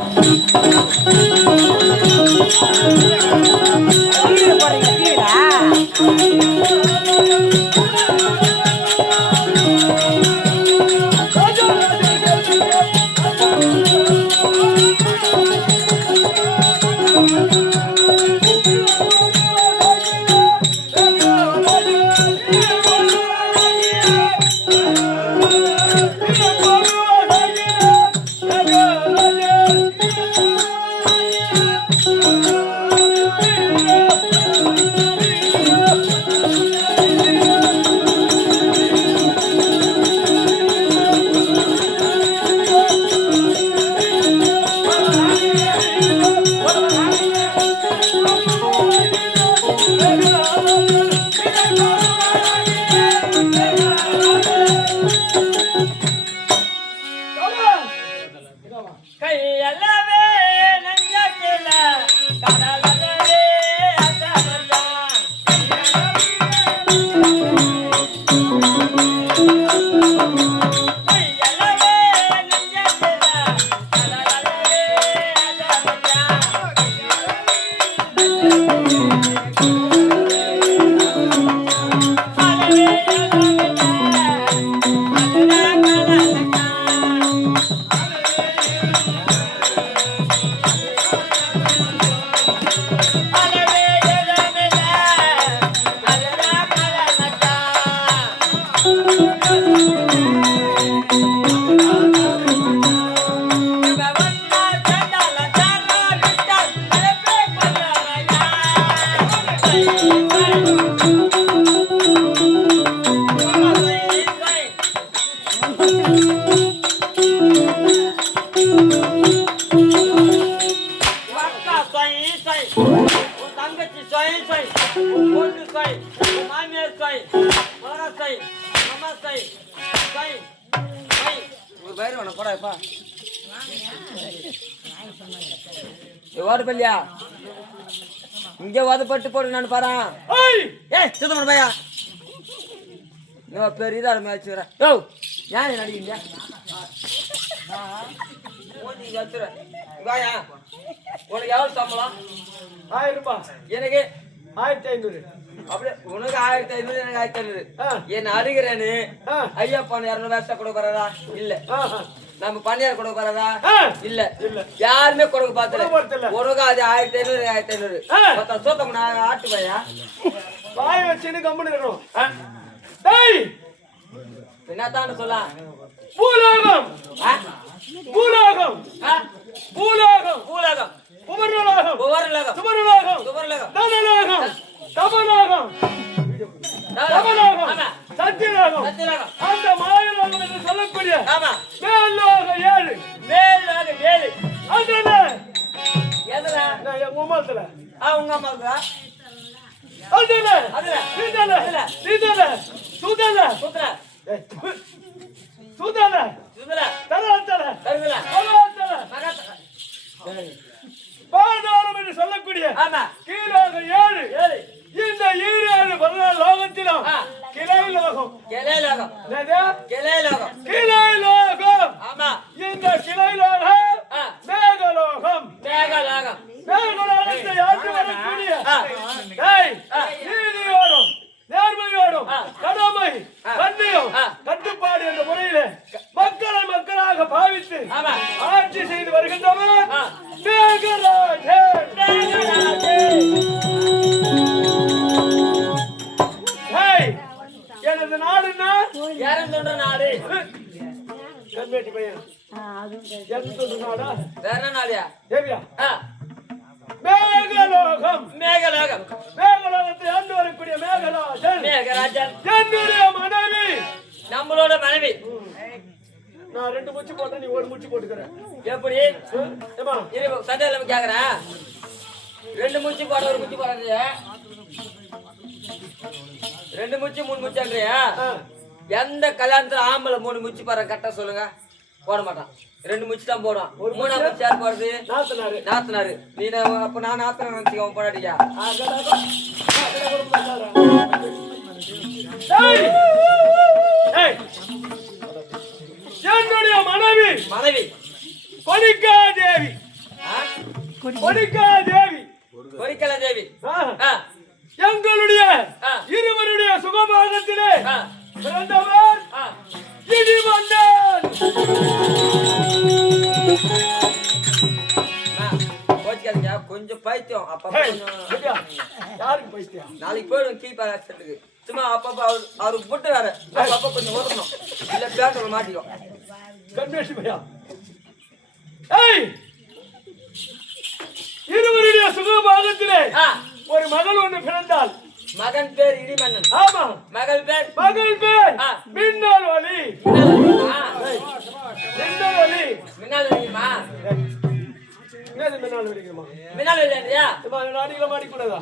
கீழே வாதப்பட்டு போடு நான் பாரு ஏய்! சுத்தமான பையா. நீ பெரிய இதாக மேய்ச்சி யோ! ஏன் நடிக்கிறீங்க வாயா உனக்கு எவ்வளவு சம்பளம்? ஆயிரம் ரூபாய் எனக்கு ஆயிரத்தி ஐநூறு அப்படியே உனக்கு ஆயிரத்தி ஐநூறு எனக்கு ஆயிரத்தி ஐநூறு ஆ. என்ன அடிக்கிறேன்னு ஆ. ஐயா பண்ண இரநூறு வேஸ்டா கொடுக்க போறாரா இல்ல. நம்ம பண்ணியார் கொடுக்க போறாரா ஆ. இல்ல. இல்ல. யாருமே கொடுக்க பார்த்தல. உனக்கு அது ஆயிரத்தி ஐநூறு ஆயிரத்தி ஐநூறு. மொத்தம் சோத்தம் நான் ஆட்டு பையா வாய வச்சுன்னு கம்முன்னு இருக்கணும் ஆ? டேய்! என்னத்தான்னு சொல்ல பூலோகம்? பூலோகம்? பூலோகம். பூலகம். குமரலோகம் புவர்லகம் சுமரலோகம் சுவர்லகம் தனலோகம். தபலோகம் சத்தியலோகம் சத்தியலோகம் அந்த மாயலோகம் என்று சொல்லக்கூடிய ஆமா. மேல்லோகம் ஏழு. மேலோகம் ஏழு. அது என்ன எதுல உமாத்துல ஆ உங்க அம்மாவுக்கு? அது என்ன அதுல. நீதல அதுல. நீதல சுதல. சுதல. தரத்தல என்று சொல்லக்கூடிய ஆமா. கீழாக ஏழு. ஏழு. ஒரு எப்படி? சண்டையில கேக்குறேன் ரெண்டு முச்சி போட ஒரு முச்சி போடுறது ரெண்டு முச்சி மூணு முச்சான்றியா? எந்த கல்யாணத்துல ஆம்பளை மூணு முச்சி போற கரெக்டா சொல்லுங்க. போட மாட்டான். ரெண்டு முச்சி தான் போடும் மூணாம் முச்சி? யார் போடுறது? நாத்தனாரு. நாத்தனாரு. நீ நான் அப்ப நான் நாத்தனார் நினைச்சுக்க அவன் போடாடியா ஏய்! என்னுடைய மனைவி. மனைவி. கொனிக்கா தேவி. கொடிக்கா தேவி. கொரிக்கல தேவி. எங்களுடைய. இருவருடைய சுகமாகத்திலே பிறந்தவர். இடிமன்னன் கொஞ்சம் பைத்தியம். சரியா? யாருக்கு பைத்தியம்? நாளைக்கு போயிடும் கீப்பர் ஆக்சிடென்ட்டுக்கு சும்மா அப்பப்ப அவர் அவருக்கு புட்டு வேற. அப்பப்ப கொஞ்சம் ஓடணும் இல்ல பேட்டர்ல மாட்டிக்கும் கண்மேஷி பையா. ஏய்! இருவருடைய சுகமாகத்திலே ஆ, ஒரு மகள் ஒன்று பிறந்தாள். மகன் பேர் இடிமன்னன். ஆமா. மகள் பேர் மகள் பேர். மின்னல் ஒளி மின்னல் ஒளி மின்னல் என்னது மின்னல் ஒளிக்குமா மின்னல் இல்லையா? நாடிகளை மாட்டிக்கூடாதா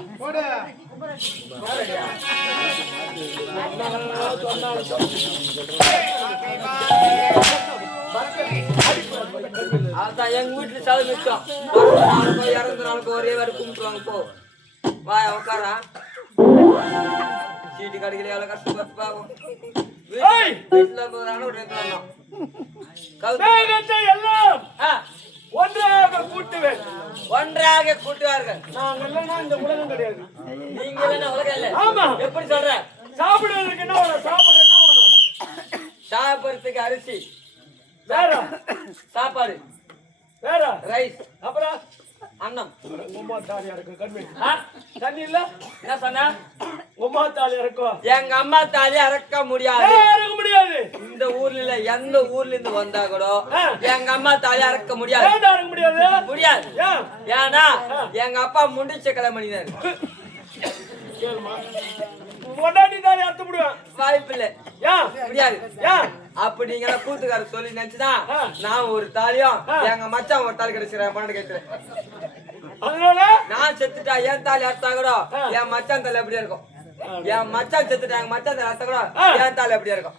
அதான் எங்க வீட்டுல சது மிச்சம் இறந்த நாளுக்கோ ஒரே வாரி கும்பிட்டுருவாங்க போ. வா உட்காரா சீட்டு கடைகள் எவ்வளவு கஷ்டப்பட்டு பாவம்! வீட்டுல போறாங்க ஒரு எல்லாம் ஒன்றாக கூட்டுவேன். ஒன்றாக கூட்டுவார்கள். நாங்க இல்லைன்னா இந்த உலகம் கிடையாது நீங்க இல்லைன்னா உலகம் இல்ல? ஆமா. எப்படி சொல்ற? சாப்பிடுறதுக்கு என்ன வேணும்? சாப்பிட என்ன வேணும்? சாப்பிடுறதுக்கு அரிசி. வேற. சாப்பாடு. வேற. ரைஸ் அப்புறம்? அன்னம் உமா தாலியா இருக்கு கண்மை ஆ, தண்ணி இல்ல? என்ன சொன்ன? தாலியா இருக்கும் எங்க அம்மா தாலி அறக்க முடியாது. இருக்க முடியாது. இந்த ஊர்ல இல்ல எந்த ஊர்ல இருந்து வந்தா கூட. எங்க அம்மா தாலி அறக்க முடியாது. முடியாது? முடியாது. ஏன் ஏன்னா எங்க அப்பா முடிச்ச கலை மனிதர் கேளுமா பொண்டாட்டி தாலி அறுத்து முடியும் வாய்ப்பு இல்ல ஏன் முடியாது அப்படிங்கிற கூத்துக்கார சொல்லி நினைச்சுதான். நான் ஒரு தாலியும். எங்க மச்சான் ஒரு தாலி கிடைச்சிருக்கேன் பன்னெண்டு கேட்கிறேன் அதனால? நான் செத்துட்டா என் தாலி அறுத்தா கூட. என் மச்சான் தாலி அப்படியே இருக்கும். என் மச்சான் செத்துட்டா எங்க மச்சான் தாலி அறுத்தா கூட. என் தாலி அப்படியே இருக்கும்.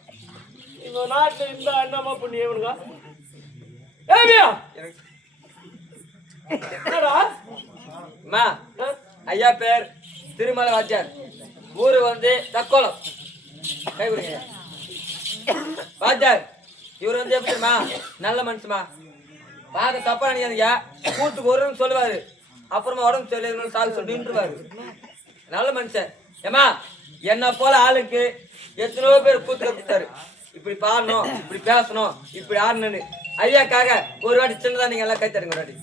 இந்த நாட்டுல இந்த அண்ணமா ஏமியா என்னடா? அம்மா ஆ? ஐயா பேர் திருமலை வாத்தியார் ஊரு வந்து தக்கோலம். கை கொடுங்க. வாத்தியார் இவர் வந்து எப்படிமா நல்ல மனுஷமா பார்க்க தப்பா நினைக்காதீங்க. கூத்துக்கு ஒரு சொல்லுவாரு. அப்புறமா உடம்பு சொல்லி சாகு சொல்லி நின்றுவாரு. நல்ல மனுஷன். ஏமா என்ன போல ஆளுக்கு எத்தனையோ பேர் கூத்து கத்துட்டாரு இப்படி பாடணும் இப்படி பேசணும் இப்படி ஆடணும்னு. ஐயாக்காக ஒரு வாட்டி சின்னதா நீங்க எல்லாம் கை தருங்க ஒரு வாட்டி.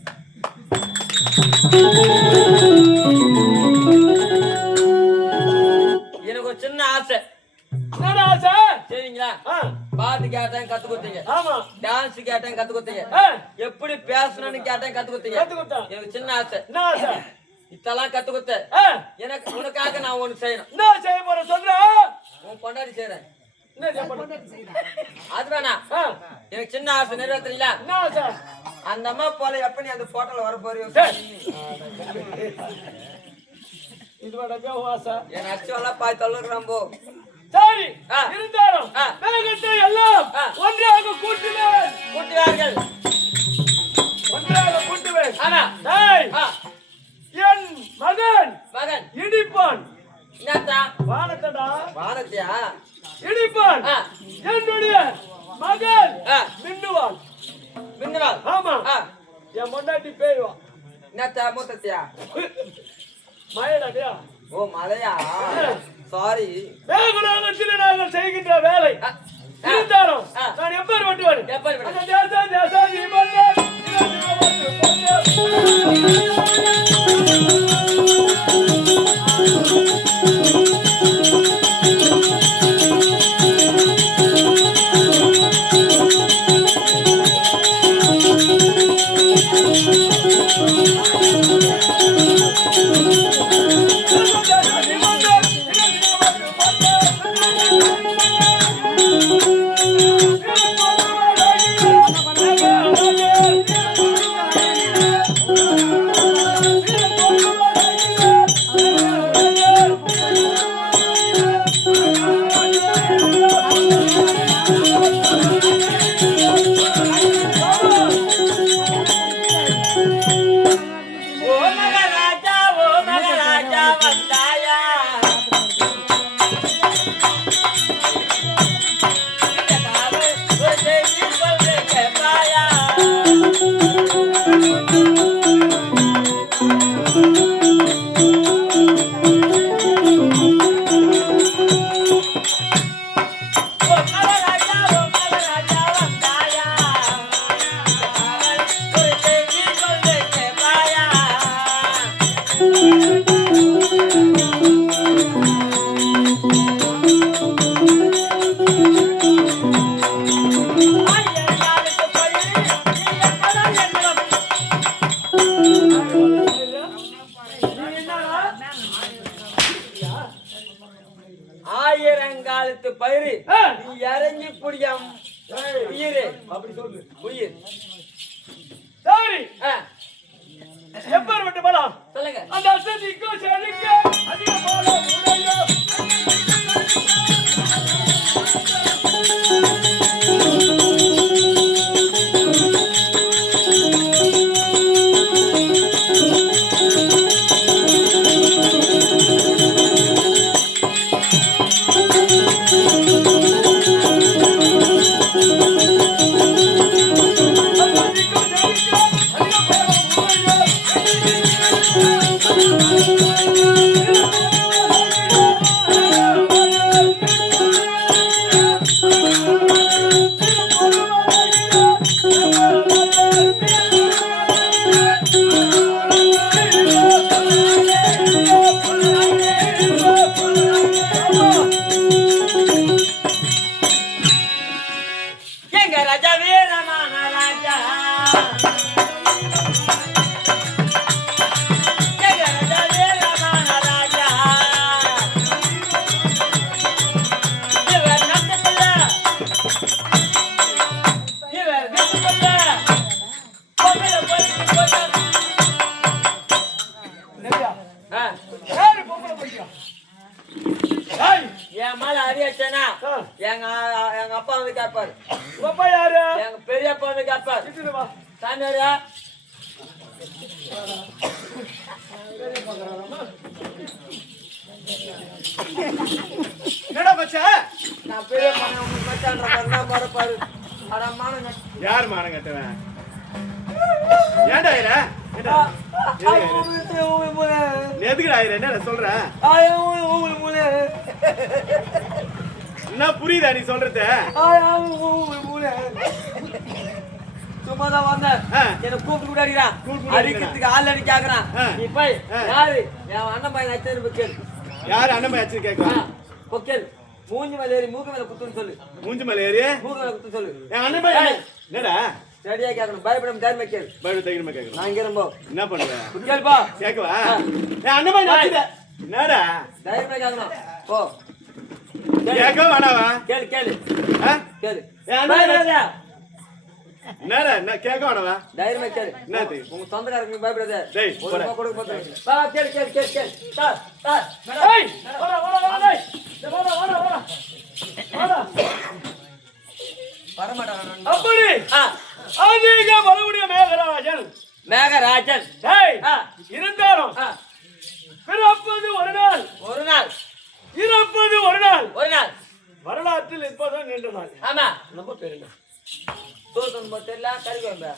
சரிங்களா? பாட்டு கேட்டேன் கத்து கொடுத்தீங்க. ஆமா. டான்ஸ் கேட்டேன் கத்து கொடுத்தீங்க. எப்படி பேசணும்னு கேட்டேன் கத்து கொடுத்தீங்க. எனக்கு சின்ன ஆசை. என்ன ஆசை? இதெல்லாம் கத்து கொடுத்த எனக்கு உனக்காக நான் ஒண்ணு செய்யணும். என்ன செய்ய போற சொல்ற? உன் பொண்டாடி செய்யறேன். என்ன செய்ய போற? அது வேணாம் ஆ, எனக்கு சின்ன ஆசை நிறைவேற்றீங்களா என்ன ஆசை? அந்த அம்மா போல எப்ப நீ அந்த போட்டோல வர போறியோ? இது வேடவே ஆசை. என் அச்சுவெல்லாம் பார்த்து தொல்லுறான் போ. சரி. இருந்தாலும். மேகத்தை எல்லாம். ஒன்றாக கூட்டுவேன். கூட்டுவார்கள். ஒன்றாக கூட்டுவேன். ஆனா என் மகன் மகன். இடிப்பான் என்னத்தா வானத்தடா. வானத்தியா? இடிப்பான். என்னுடைய மகன். மின்னுவான். மின்னுவாள் ஆமா. என் பொண்டாட்டி பேய்வான் என்னத்தா மூத்தத்தியா? மழைடா ஓ மலையா? சாரி வேகுலோகத்தில் நாங்கள் செய்கின்ற வேலை. இருந்தாலும். நான் எப்பேர் வெட்டுவேன் எப்பேர் என்ன புரியுதா நீ சொல்றது? சும்மாதான் வந்தேன். ஆ. என்ன கூப்பிட்டு கூட அடிக்கிறான் அடிக்கிறதுக்கு ஆள் அடி கேக்குறான். நீ போய். யாரு? என் அண்ணன் பையன் பொக்கேல் யார் அண்ணன் ஆச்சு கேட்கலாம் பொக்கேல் மூஞ்சி மேல ஏறி மூக்கு மேல குத்துன்னு சொல்லு. மூஞ்சி மேல ஏறி? மூக்கு மேல குத்து சொல்லு. என் அண்ணன் பையன் என்னடா? ரெடியா கேட்கணும் பயப்படாம தைரியமா கேளு. பயப்பட தைரியமா கேட்கலாம் நான் இருப்போம் என்ன பண்ணுவ குத்தியால் பா கேட்கவா அண்ணன் அடிச்சுட்ட. என்னடா? தைரியமா கேட்கணும் போ. கேட்க வேணாவா? கேளு கேளு? கேளு. என்னடா என்ன கேட்க வேணாவா? தைரியமா கேளு? உங்க சொந்தக்காரங்க பயப்படாத. டேய், ஒரு கொடுக்க மாட்டேன் வா கேளு கேளு கேளு கேளு. சார் சார் ஏய், வாடா, வாடா, வாடா, டேய். டேய், வாடா, வாடா, வாடா. வாடா. வரமாட்டான் அப்படி! ஆ. அதிக பலமுடைய மேகராஜன். மேகராஜன். இருந்தாலும் ஆ, பிறப்பது ஒரு நாள். ஒரு நாள். இறப்பது ஒரு நாள். ஒரு நாள். வரலாற்றில் இப்பதான் நின்ற நாள். ஆமா. நம்ம பேர் என்ன? தூக்கம் தெரியல கறி குழம்பு.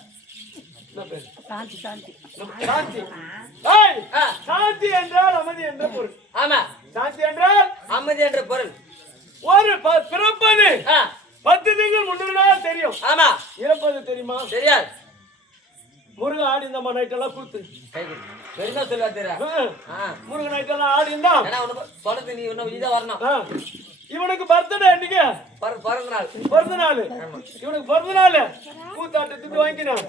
என்ன பேர் சாந்தி சாந்தி. சாந்தி. சாந்தி என்றால் அமைதி என்ற பொருள். ஆமா. சாந்தி என்றால் அமைதி என்ற பொருள். ஒரு பிறப்பது. ஆ. பத்து திங்கள் முன்னூறு நாள் தெரியும். ஆமா. இறப்பது தெரியுமா? தெரியாது. முருகன் ஆடி இந்த நைட் எல்லாம் கொடுத்து. கை கொடு. பெருமை சொல்லுவா தெரியா ஆ. முருகன் நைட் எல்லாம் ஆடி உனக்கு சொல்றது நீ இன்னும் இதான் வரணும். இவனுக்கு பர்த்டே இன்னைக்கு பிற- பிறந்த நாள் பிறந்த நாள் இவனுக்கு பிறந்த நாள் கூத்தாட்டு திட்டு வாங்கினான்.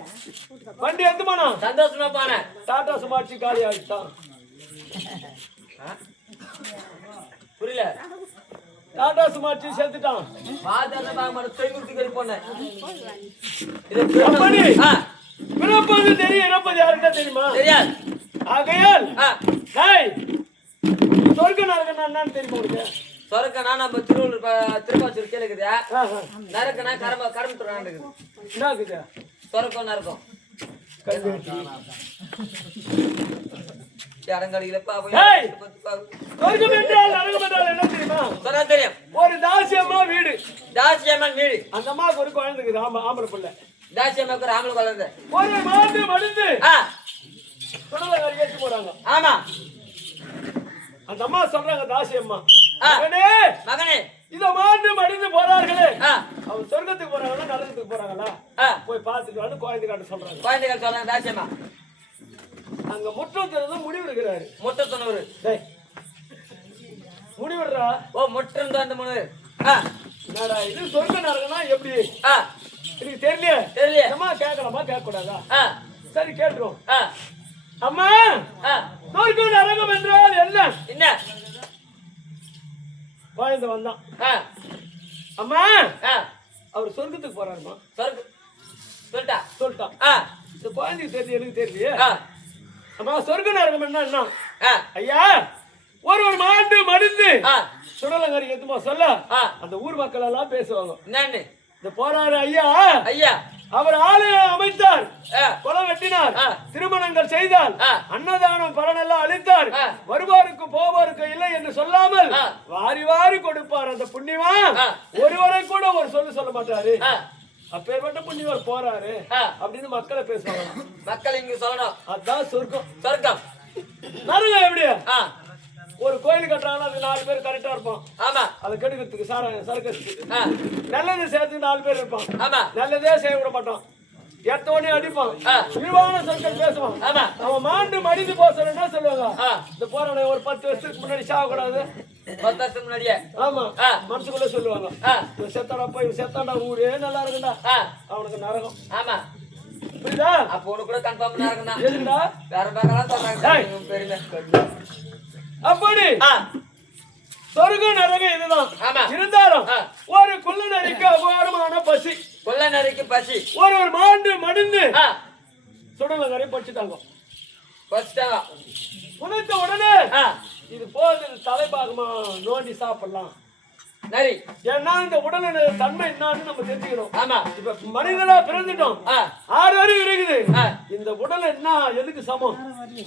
வண்டி எடுத்துமானா சந்தோஷமா போனேன் டாடா சுமாட்சி காலி ஆகிட்டான் புரியல. டாடா சுமாட்சி சேர்த்துட்டான் பாதாள பாகமான தொய்குத்துக்கு போனேன். இது அப்படி? ஆ. பிறப்பது தெரியும். இறப்பது யாருக்கா தெரியுமா? தெரியாது. ஆகையால் டேய் சொர்க்க நரகன் என்னன்னு தெரியுமா உனக்கு? சொரக்கனா நம்ம திருவள்ளூர் திருப்பாச்சூர் கேளுக்குதா ஆஹா. நரக்கனா கடம்ப கடம்புத்துறான் இருக்குது. என்ன ஆகுது சொரக்கம் நரக்கம் பாப்போம். சொர்க்கம் என்றால் நரகம் என்றால் என்ன தெரியுமா? சொன்னா தெரியும். ஒரு தாசியம்மா வீடு. தாசியம்மன் வீடு. அந்த அம்மாவுக்கு ஒரு குழந்தைக்குது ஆமா ஆம்பளை பிள்ளை. தாசியம்மாக்கு ராமல குழந்தை. ஒரு மாட்டு மடிந்து குடலை கறியாச்சு போறாங்க ஆமா. அந்த அம்மா சொல்றாங்க தாசி அம்மா. ஆ. மகனே மகனே. இத மாட்டு மடிந்து போறார்களே. அவங்க சொர்க்கத்துக்கு போறாங்களா நரகத்துக்கு போறாங்களா? போய் பார்த்துட்டு வந்து குழந்தை காட்ட சொல்றாங்க. குழந்தைகள் சொல்றாங்க தாசியம்மா அங்க முற்றத்திலிருந்து முடிவு இருக்கிறாரு முட்டை தொண்ணூறு டேய் முடிவிடுறா ஓ முட்டை இருந்து அந்த என்னடா இது? சொர்க்க நரகம்னா எப்படி? எனக்கு தெரியலையே? தெரியலையே. அம்மா கேட்கலாமா? கேட்க கூடாதா ஆ. சரி கேட்டுரும். அம்மா சொர்க்க நரகம் என்றால் என்ன? என்ன? குழந்தை வந்தான். அம்மா அவர் சொர்க்கத்துக்கு போறாருமா? சொர்க்க. சொல்லிட்டா. சொல்லிட்டான். ஆ. இந்த குழந்தைக்கு தெரிஞ்சு எனக்கு தெரியலையே அம்மா சொர்க்க நரகம் என்ன ஐயா ஒரு ஒரு மாண்டு மடிந்து ஆ. சுடலங்கரி எதுமா சொல்ல? அந்த ஊர் மக்கள் எல்லாம் பேசுவாங்க. என்னன்னு? இந்த போறாரு ஐயா ஐயா. அவர் ஆலயம் அமைத்தார். கொலை வெட்டினார். திருமணங்கள் செய்தார். அன்னதானம் பலனெல்லாம் அளித்தார். வருவாருக்கு போவாருக்கு இல்லை என்று சொல்லாமல். வாரி வாரி கொடுப்பார் அந்த புண்ணியவான் ஆ. ஒருவரை கூட ஒரு சொல்லு சொல்ல மாட்டாரு. அப்பேற்பட்ட புண்ணியவர் போறாரு. அப்படின்னு மக்களை பேசுவாங்க. மக்கள் இங்க சொல்லணும். அதான் சொர்க்கம். சொர்க்கம். நரகம் எப்படி? ஒரு கோயில் கட்டுறாங்கன்னா அது நாலு பேர் கரெக்டா இருப்பான். ஆமா. அதை கெடுக்கிறதுக்கு சார ஆ. நல்லது சேர்த்துக்கு நாலு பேர் இருப்பான். ஆமா. நல்லதே செய்ய விட மாட்டான். எத்தவனே அடிப்பான். ஆ. விரிவான சொற்கள் பேசுவான். அவன் மாண்டு மடிந்து என்ன சொல்லுவாங்க? இந்த போறானே ஒரு பத்து வருஷத்துக்கு முன்னாடி சாகக்கூடாது. பத்து வருஷம் முன்னாடியே. ஆமா. மனசுக்குள்ள சொல்லுவாங்க. இவன் செத்தாடா போய் இவன் ஊரே நல்லா இருக்குடா. ஆ. அவனுக்கு நரகம். ஆமா. புரியுதா? அப்போ உனக்கு கூட கன்ஃபார்ம் பண்ணாருங்கண்ணா எதுக்குடா? வேற பேக்கெல்லாம் சொல்றாங்க பெருமை அப்படி. சொர்க்க நரகம் இதுதான். ஆமா. இருந்தாலும். ஒரு குள்ள நரிக்கு அபாரமான பசி. கொள்ள நரிக்கு பசி. ஒரு ஒரு மாண்டு மடிந்து. ஆ. சுடலங்கரை படிச்சுட்டாங்க பசிட்டாங்க உணர்த்த உடனே இது போது தலைபாகமா நோண்டி சாப்பிடலாம். நரி ஏன்னா இந்த உடலின தன்மை என்னன்னு நம்ம தெரிஞ்சுக்கணும் ஆமா. இப்ப மனிதனா பிறந்துட்டோம். ஆறு அறிவு இருக்குது. இந்த உடல் என்ன எதுக்கு சமம்?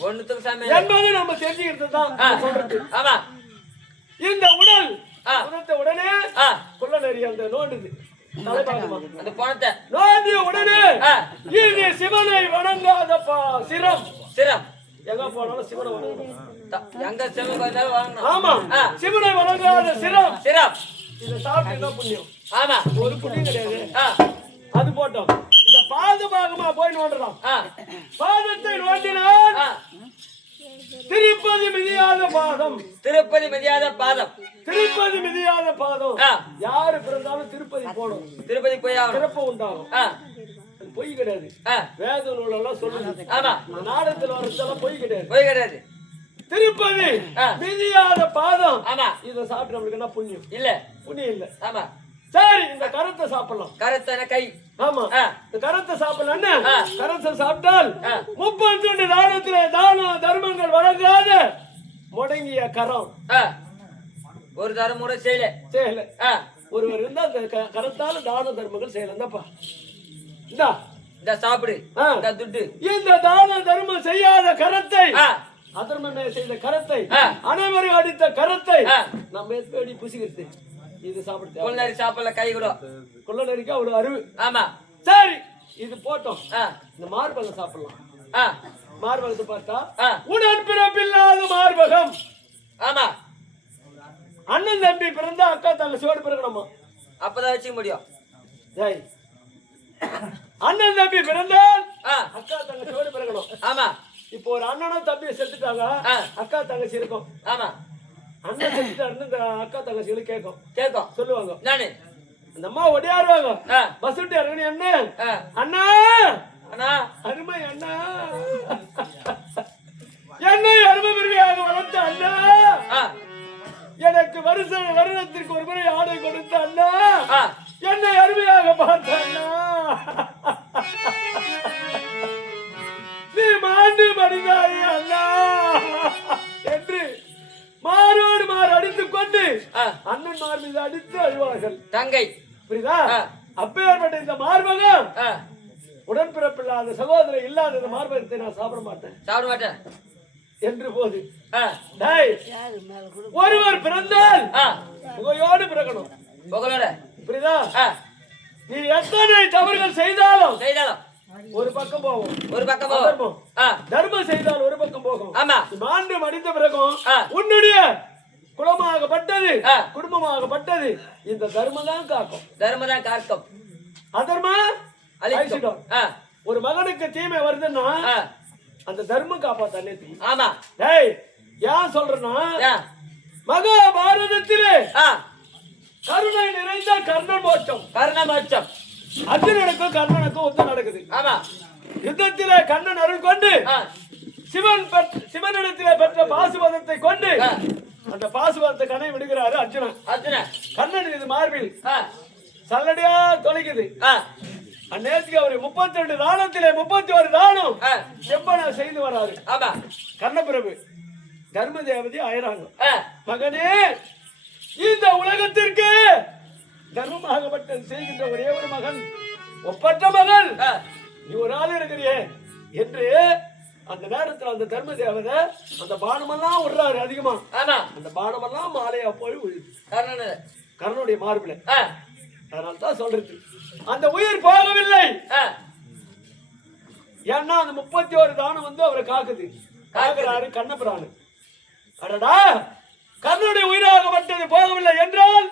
ஒண்ணுத்துக்கு சாமி என்பதை நம்ம தெரிஞ்சுக்கிறது தான் சொல்றது. ஆமா. இந்த உடல். உணர்த்த உடனே கொள்ள நெறி அந்த நோண்டுது அந்த பணத்தை. நோண்டிய உடனே இது சிவனை வணங்காத சிரம். சிரம். எங்க போனாலும் சிவனை வணங்கணும் எங்க செவன் ஆமா. ஆ. சிவனை வணங்காத சிரம். சிரம். இதை சாப்பிட்டு என்ன புண்ணியம்? ஆமா. ஒரு புண்ணியம் கிடையாது. அது போட்டோம். இந்த பாத பாகமா போய் நோண்டலாம் ஆ. பாதத்தை நோண்டினால் திருப்பதி மிதியாத பாதம். திருப்பதி மிதியாத பாதம். திருப்பதி மிதியாத பாதம். யாரு பிறந்தாலும் திருப்பதி போடும் திருப்பதி போய் சிறப்பு உண்டாகும். பொய் கிடையாது. வேத நூலெல்லாம் சொல்லுது. ஆமா. நாடகத்துல வரதெல்லாம் பொய் கிடையாது. போய் கிடையாது. திருப்பதி. மிதியாத பாதம். ஆமா. இதை சாப்பிட்டு நம்மளுக்கு என்ன புண்ணியம்? இல்ல. புண்ணியம் இல்ல. ஆமா. சரி இந்த கரத்தை சாப்பிடலாம். கருத்தன கை. ஆமா. இந்த கரத்தை சாப்பிடலாம் என்ன? ஆ. கரத்தை சாப்பிட்டால். முப்பத்தி ரெண்டு தானத்திலே தான தர்மங்கள் வழங்காத முடங்கிய கரம். ஒரு தரம் கூட செய்யல. செய்யல. ஒருவர் இருந்தா அந்த கரத்தால தான தர்மங்கள் செய்யலாம். இந்தாப்பா. இந்தா. இந்த சாப்பிடு. இந்த துட்டு. இந்த தான தர்மம் செய்யாத கரத்தை அதர்மமே செய்த கரத்தை ஆ. அனைவரும் அடித்த கரத்தை. நம்ம எப்படி புசிக்கிறது இது சாப்பிட்டு கொள்ளரி சாப்பிடல கை கூட. கொள்ள நெறிக்க அவ்வளவு அறிவு ஆமா. சரி இது போட்டோம். இந்த மார்பகம் சாப்பிடலாம். ஆ. மார்பகத்தை பார்த்தா உடன் பிறப்பில்லாத மார்பகம். ஆமா. அண்ணன் தம்பி பிறந்தா அக்கா தங்கச்சியோடு பிறக்கணுமா? அப்பதான் வச்சுக்க முடியும். ஏய். அண்ணன் தம்பி பிறந்தால் அக்கா தங்கச்சியோடு பிறக்கணும். ஆமா. இப்போ ஒரு அண்ணனும் தம்பியும் செத்துட்டாங்க. அக்கா தங்கச்சி இருக்கும். ஆமா. அண்ணன் செத்துட்டாருன்னு இந்த அக்கா தங்கச்சிகளும் கேட்கும். கேட்கும். சொல்லுவாங்க. நானு அந்த அம்மா ஒடியாருவாங்க பஸ் விட்டு இறங்கணும் என்ன அண்ணா! அண்ணா! அருமை அண்ணா! என்னை அருமை பிரிவியாக வளர்த்த அண்ணா! எனக்கு வருஷ வருடத்திற்கு ஒரு முறை ஆடை கொடுத்த அண்ணா! என்னை அருமையாக பார்த்த நீ மாண்டு மடிந்தாயே அண்ணா. என்று மாரோடு மாறு அடித்துக் கொண்டு ஆ. அண்ணன் மார் மீது அடித்து அழுவார்கள். தங்கை. புரியுதா? ஆ. அப்பேற்பட்ட இந்த மார்பகம் ஆ. உடன்பிறப்பில்லாத சகோதரர் இல்லாத இந்த மார்பகத்தை நான் சாப்பிட மாட்டேன். சாப்பிட மாட்டேன். என்று போது. ஒருவர் பிறந்தால் ஆ. புகையோடு பிறக்கணும். புகழோட. புரியுதா? நீ எத்தனை தவறுகள் செய்தாலும் செய்தாலும் ஒரு பக்கம் போகும். ஒரு பக்கம். போகும். தர்மம் செய்தால் ஒரு பக்கம் போகும். ஆமா. மாண்டு மடிந்த பிறகும். உன்னுடைய குலமாகப்பட்டது. குடும்பமாகப்பட்டது இந்த தர்மம் தான் காக்கும். தர்மதான் கார்க்கம் அதர்மா அழிக்கும். அழிச்சிடும். ஒரு மகனுக்கு தீமை வருதுன்னா அந்த தர்மம் காப்பாத்த அன்னைக்கு ஆமா. டேய் ஏன் சொல்றேன்னா மகாபாரதத்திலே ஆ. கருணை நிறைந்த கர்ணன் மோட்சம் கர்ணமச்சம் அர்ஜுனனுக்கும் கர்ணனுக்கும் ஒத்து நடக்குது. ஆமா. யுத்தத்திலே கண்ணன் அருள் கொண்டு சிவன் சிவனிடத்திலே பெற்ற பாசுபதத்தை கொண்டு. அந்த பாசுபதத்தை கனை விடுகிறாரு அர்ஜுனன். அர்ஜுன கண்ணன் இது மார்பில் சல்லடியா தொலைக்குது. அந்நேரத்துக்கு அவரு முப்பத்தி ரெண்டு தானத்திலே முப்பத்தி ஒரு தானம் செம்பன செய்து வராரு. ஆமா. கண்ணபிரபு தர்ம தேவதை ஆயிராங்க மகனே இந்த உலகத்திற்கு தர்மமாகப்பட்டது செய்கின்ற ஒரே ஒரு மகன் ஒப்பற்ற மகன். ஆ, நீ ஒரு ஆள் இருக்கிறியே என்று அந்த நேரத்துல அந்த தர்ம தேவதை அந்த பானமெல்லாம் விடுறாரு அதிகமா. ஆமா. அந்த பானமெல்லாம் மாலையா போய் விழுது கர்ணன். கர்ணனுடைய மார்பில் அதனால தான் சொல்றது. அந்த உயிர் போகவில்லை. ஏன்னா அந்த முப்பத்தி ஒரு தானம் வந்து அவரை காக்குது. காக்குறாரு கண்ணபிரானு. அடடா! கர்ணனுடைய உயிராகப்பட்டது போகவில்லை என்றால்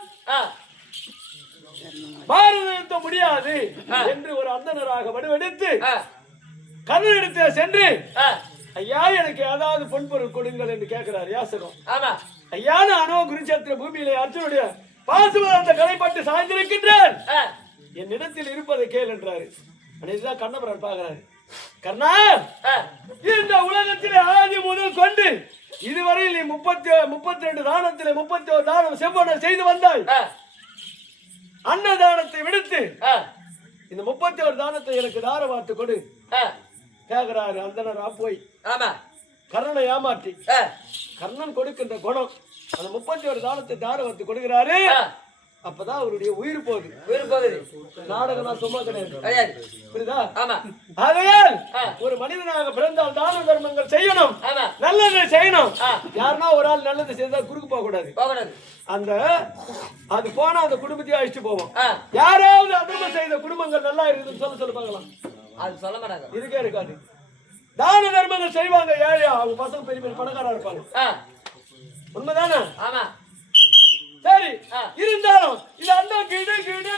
பாரத யுத்தம் முடியாது என்று ஒரு அந்தனராக வடிவெடுத்து கர்ணனிடத்தில் சென்று ஐயா எனக்கு ஏதாவது பொன்பொருள் கொடுங்கள் என்று கேட்கிறார் யாசகம். ஐயா நானோ குருச்சேத்திர பூமியிலே அர்ஜுனுடைய பாசுபதத்தை கலைப்பட்டு சாய்ந்திருக்கின்றேன். என் இடத்தில் இருப்பதை கேள் என்றாரு. கண்ணபுரன் பார்க்கிறாரு. கர்ணா இந்த உலகத்திலே ஆதி முதல் கொண்டு இதுவரையில் நீ முப்பத்தி முப்பத்தி ரெண்டு தானத்திலே முப்பத்தி ஒரு தானம் செவ்வனம் செய்து வந்தாய். அன்னதானத்தை விடுத்து இந்த முப்பத்தி ஒரு தானத்தை எனக்கு தார வார்த்து கொடு. ஆ, கேட்கிறாரு அந்தனரா போய் கர்ணனை ஏமாற்றி. கர்ணன் கொடுக்கின்ற குணம் அந்த முப்பத்தி ஒரு தானத்தை தார வார்த்து கொடுக்கிறாரு அப்பதான் அவருடைய உயிர் போகுது. உயிர் போகுது. நாடகம் சும்மா கிடையாது. புரியுதா? ஆமா. ஆகையால். ஒரு மனிதனாக பிறந்தால் தான தர்மங்கள் செய்யணும். நல்லது செய்யணும். யாருன்னா ஒரு ஆள் நல்லது செய்தா குறுக்கு போக கூடாது அந்த அது போனா அந்த குடும்பத்தையே அழிச்சு போவோம். யாராவது அதர்மம் செய்த குடும்பங்கள் நல்லா இருக்குதுன்னு சொல்ல சொல்ல பார்க்கலாம். அது சொல்ல மாட்டாங்க. இதுக்கே இருக்காது. தான தர்மங்கள் செய்வாங்க. ஏழை அவங்க பசங்க பெரிய பெரிய பணக்காரா இருப்பாங்க. உண்மைதானே? ஆமா. சரி இருந்தாலும் இது அந்த கிடு கிடு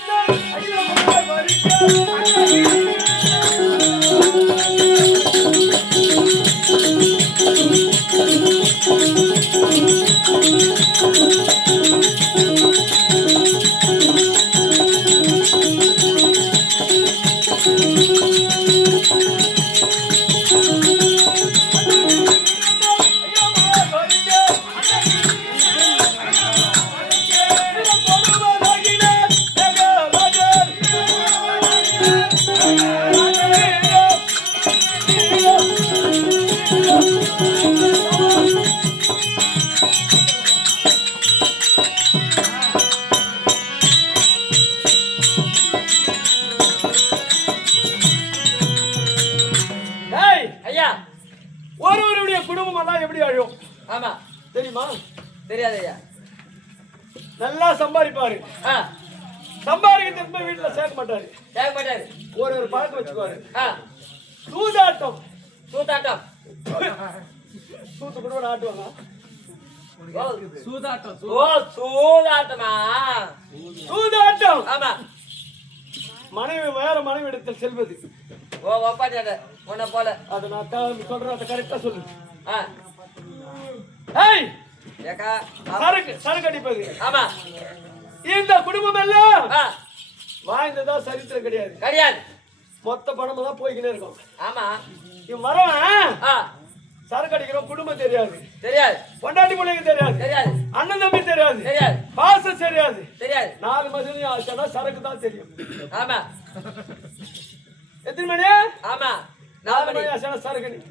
ஐயோ வரிக்க. அதை நான் தான் சொல்றேன் அதை கரெக்டா சொல்லு. ஏய்! சரக்கு சரக்கு அடிப்பது. ஆமா. இந்த குடும்பம் எல்லாம் ஆ. வாழ்ந்ததா சரித்திரம் கிடையாது. கிடையாது. மொத்த பணம் தான் போய்க்கினே இருக்கும். ஆமா. இவன் வரவன் சரக்கு அடிக்கிறோம் குடும்பம் தெரியாது. தெரியாது. பொண்டாட்டி பிள்ளைங்க தெரியாது. தெரியாது. அண்ணன் தம்பி தெரியாது. தெரியாது. பாசம் தெரியாது. தெரியாது. நாலு மணி ஆச்சுன்னா சரக்கு தான் தெரியும். ஆமா. எத்தனை மணி? ஆமா. நாலு மணி சரக்கு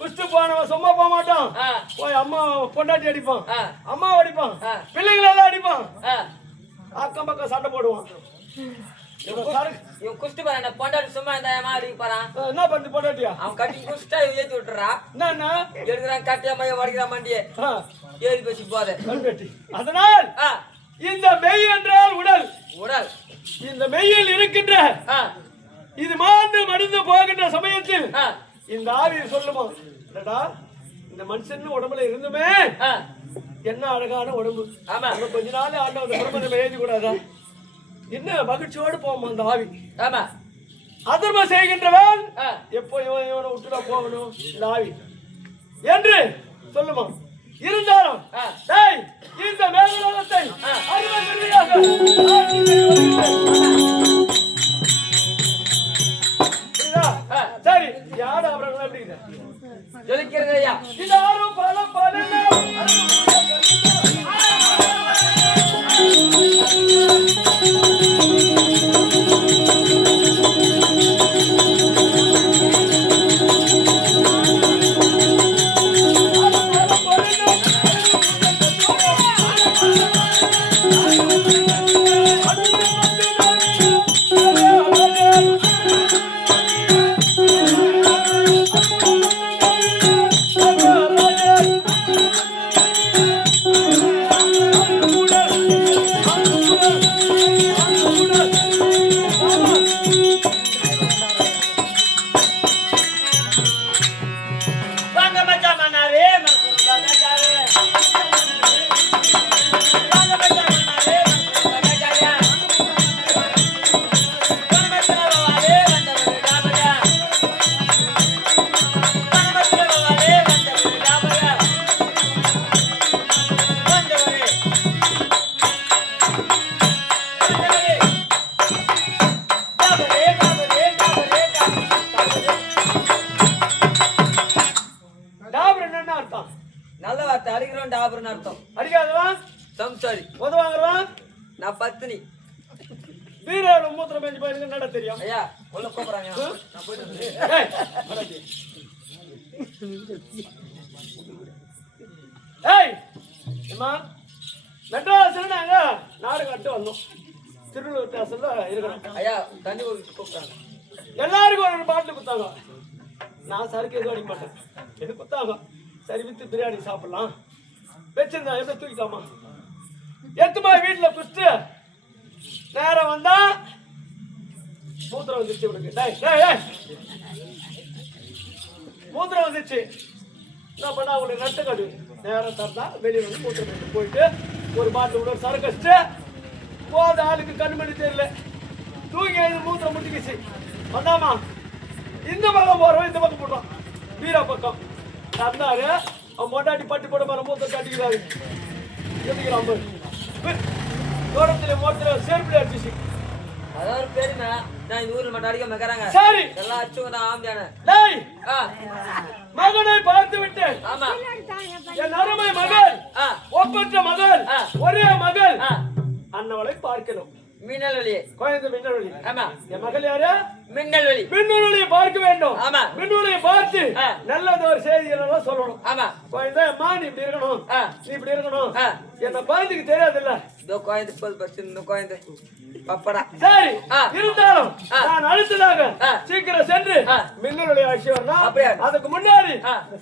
குஸ்து போனவன் சும்மா போக மாட்டான். ஆ. போய் அம்மா பொண்டாட்டி அடிப்பான். அம்மா அடிப்பான். ஆ. பிள்ளைங்களெல்லாம் அடிப்பான். அக்கம் பக்கம் சண்டை போடுவான். இவன் போறான் பொண்டாட்டி சும்மா இந்த அடிக்க போறான்? என்ன பண்ணுது பொண்டாட்டியா? அவன் கட்டி இவன் ஏத்தி விட்டுறா என்னன்னா எடுக்கிறான் கட்டியா மைய உடைக்கிறான் மண்டியே. ஆ, ஏறி பேசி போத. அதனால் இந்த மெய் என்றால் உடல். உடல். இந்த மெய்யில் இருக்கின்ற இது மாண்டு மடிந்து போகின்ற சமயத்தில் இந்த ஆவி சொல்லுமா? இந்த மனுஷன் உடம்புல இருந்துமே என்ன அழகான உடம்பு. ஆமா. கொஞ்ச நாள் ஆண்டு அந்த உடம்பு நம்ம எழுதி கூடாதா என்ன மகிழ்ச்சியோடு போவோம் அந்த ஆவி. ஆமா. அதர்மம் செய்கின்றவன் எப்போ இவன் இவனை விட்டுடா போகணும்? இந்த ஆவி. என்று சொல்லுமா? இருந்தாலும் இந்த மேகலோகத்தை ஆ. யாரு அவர்கள் எப்படி ஜொலிக்கிறது ஐயா பல பல சம்சாரி. உதவாங்கிறவன் நான் பத்தினி. வீரோட மூத்திரம் பெஞ்சு போயிருக்கு நட தெரியும்? ஐயா உள்ள கூப்பிடுறாங்க. நான் போயிட்டு வந்துடுறேன். ஏய், அம்மா மெட்ராஸ்ல நாங்க நாடு கட்டு வந்தோம். திருவள்ளூர் ஸ்டேஷன்ல இருக்கிறோம். ஐயா தண்ணி ஒரு கூப்பிடுறாங்க எல்லாருக்கும் ஒரு பாட்டில் குத்தாங்க. நான் சரக்கு எதுவும் அடிக்க மாட்டேன். எது குத்தாங்க? சரி வித்து பிரியாணி சாப்பிடலாம். வச்சிருந்தா எதை தூக்கிட்டாமா எத்துமா வீட்டில் குடிச்சிட்டு நேரம் வந்தா மூத்திரம் வந்துச்சு உனக்கு மூத்திரம் வந்துச்சு என்ன பண்ணா உனக்கு நட்டு கடு. நேரம் தரதா வெளியே வந்து மூத்திரம் எடுத்து போயிட்டு ஒரு பாட்டில் விட சரக்கு வச்சுட்டு போத ஆளுக்கு கண்மணி தெரியல. தூங்கி எழுந்து மூத்திரம் முட்டிக்கிச்சு வந்தாமா? இந்த பக்கம் போறோம் இந்த பக்கம் போடுறோம் வீரா பக்கம். தந்தாரு. அவன் மொட்டாட்டி பட்டு போட மேல மூத்திரம் கட்டிக்கிறாரு. எதுக்கு நம்ம தூரத்துல மோத்திரம் சேர்ப்பில் அடிச்சு அதாவது பெருமை நான் இந்த ஊர்ல மட்டும் அடிக்க மக்கிறாங்க சரி. எல்லாம் அடிச்சுங்க தான் ஆம்பியானே. டேய். மகனை பார்த்து விட்டேன். ஆமா. என் அருமை மகள். ஒப்பற்ற மகள். ஒரே மகள். ஆ. அன்னவளை பார்க்கணும். மின்னல் வழி குழந்தை மின்னொழி ஆமா என் மகள் யாரு மின்னல் வழி மின்னொழியை பார்க்க வேண்டும் ஆமா. மின்னொழியை பார்த்து ஆ. நல்லது ஒரு செய்திகள் எல்லாம் சொல்லணும் ஆமா குழந்தை அம்மா நீ இப்படி இருக்கணும். நீ இப்படி இருக்கணும். என்ன குழந்தைக்கு தெரியாதுல்ல இதோ குழந்தை போல் பஸ் இந்த குழந்தை பப்படா சரி. இருந்தாலும். நான் அடுத்ததாக. சீக்கிரம் சென்று ஆ. மின்னலுடைய ஆட்சி வரணும்? அதுக்கு முன்னாடி ஆ. இந்த